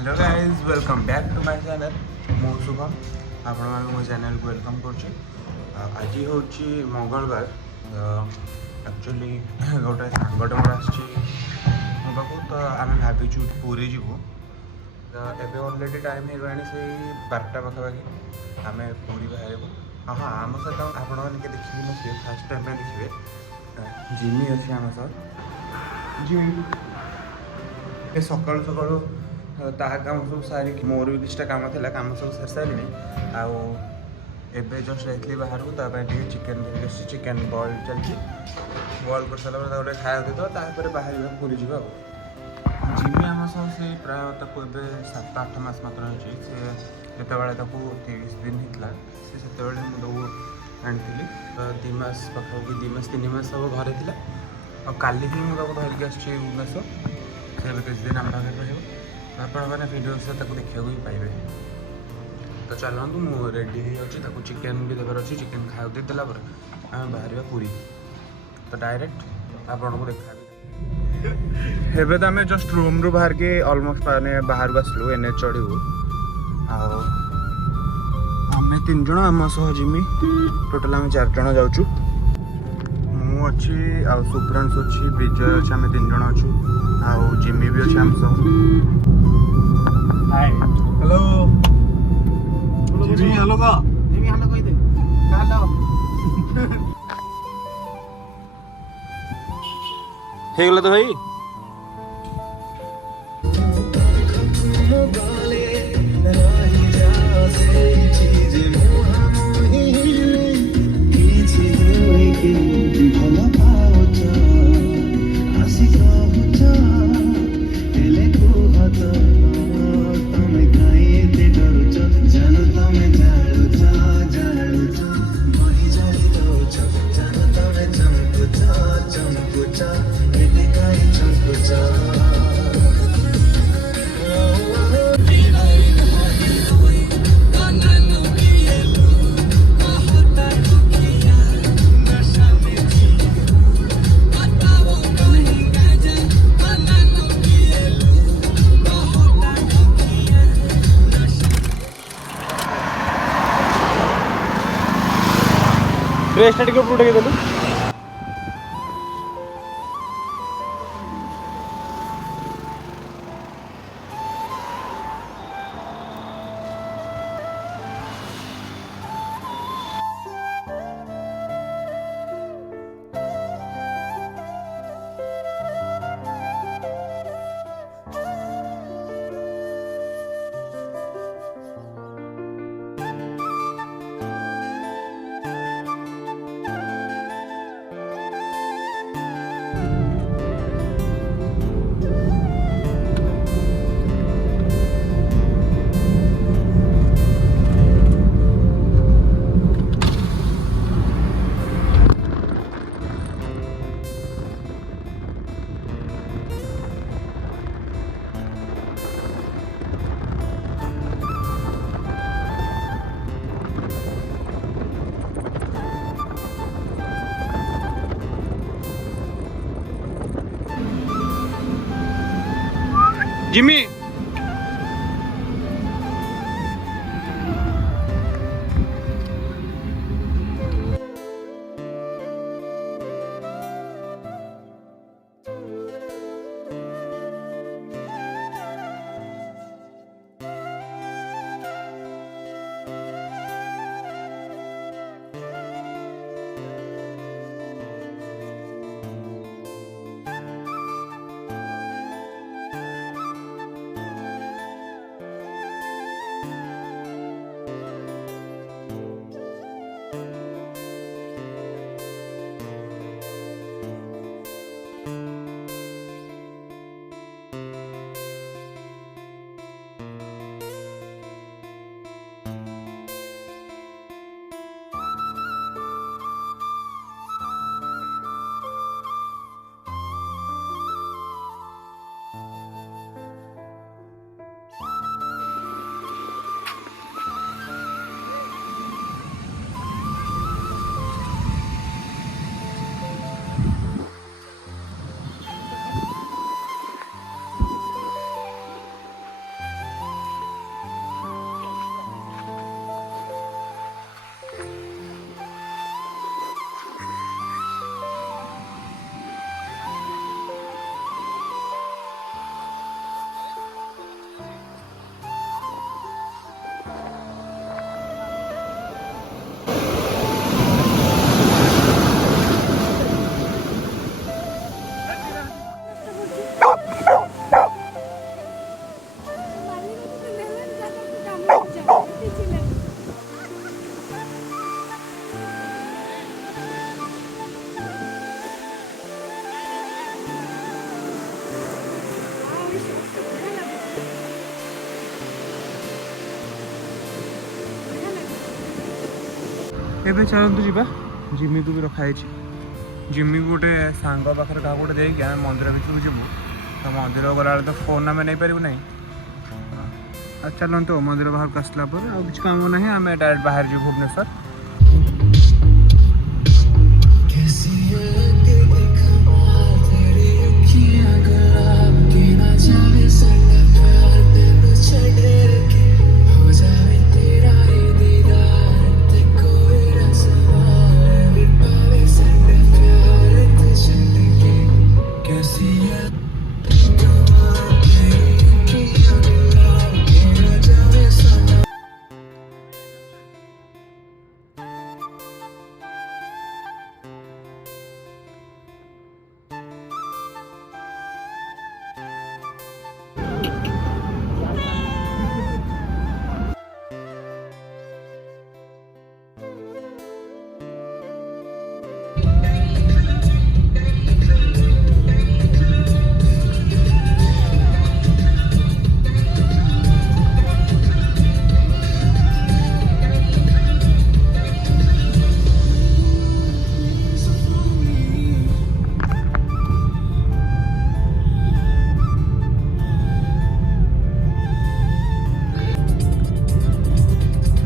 hello guys welcome back to my channel मो शुभम आपण मो चैनल को वेलकम कर आज हूँ मंगलवार एक्चुअली गोटे सांगटे मोर आसो तो आम भावुँ पूरी जीवु तो एवं अलरेडी टाइम हो गला से 12टा पाखापाखि आम पूरी बाहर हाँ हाँ आम सहित आपण मैंने देखिए नो फास्ट टाइम देखिए जिमी अच्छी आम सर जिमी सकालू सकालू ता काम सब सारी मोर भी किसी काम था काम सब सारी सारे आउ एवं जस्ट जाइए बाहर को चिकेन धरिक चिकेन बॉल चलती बॉल कर सारा गोटे खाया देदेपर बाहर पूरी जा जिमी आम सह से प्राय 7-8 मास मात्र होती से जो 30 दिन होता से आनी तो 2 मास पाखापाखि 2 मास 3 मास सब घरे थी और काली ही मुझे धरिकी आसुच्छी भुवनेश्वर से किसी दिन आम पाखे रही आपण मैंने भिडियो से देखा भी पाइबे तो चलतु मुझे रेडी हो चिकेन भी देवर अच्छी चिकेन खाया देदेला आम बाहर पूरी तो डायरेक्ट आपन को देखा हेबे तो आम जस्ट रूम रू बाहर के ऑलमोस्ट मैंने बाहर को आसलु एन एच चढ़ू आम 3 जन आम सह जिमी टोटाल आम 4 जन जाऊँ मु अच्छी सुप्रांश अच्छी विजय अच्छे आम 3 जन अच्छु आउ जिमी भी अच्छे आम सह हाय हेलो जिमी हेलो का जिमी हेलो कह दे हेलो हे गला तो भाई ड्रेस टे उपरू टेक देलु जिमी ଏବେ ଚାଲନ୍ତୁ ଯିବା ଜିମିକୁ ବି ରଖାହେଇଛି ଜିମିକୁ ଗୋଟେ ସାଙ୍ଗ ପାଖରେ କାହାକୁ ଗୋଟେ ଦେଇକି ଆମେ ମନ୍ଦିର ଭିତରକୁ ଯିବୁ ତ ମନ୍ଦିର ଗଲାବେଳେ ତ ଫୋନ୍ ଆମେ ନେଇପାରିବୁ ନାହିଁ ଆଉ ଚାଲନ୍ତୁ ମନ୍ଦିର ବାହାରକୁ ଆସିଲା ପରେ ଆଉ କିଛି କାମ ନାହିଁ ଆମେ ଡାଇରେକ୍ଟ ବାହାରି ଯିବୁ ଭୁବନେଶ୍ୱର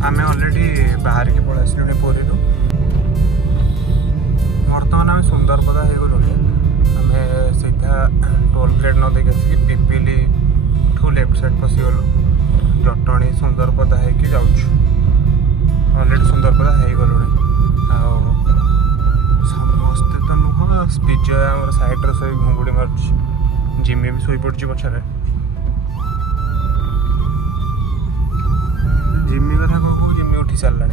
आम अलरेडी बाहर के पलि आसलु पुरी बर्तमान आम सुंदरपदा हो गलु आम सीधा टोल गेट न देख आसिक पिपिली ठू लेफ्ट साइड पशिगलु जटणी सुंदरपदा होगी जाऊँ अलरेडी सुंदरपदा हो गलु समस्ते तो नुह विजय आम सैड्रे शो घुंगुड़ी मार्च जिमी भी शोई पड़ी पछे जिमी कथा कह जिमी उठी सारा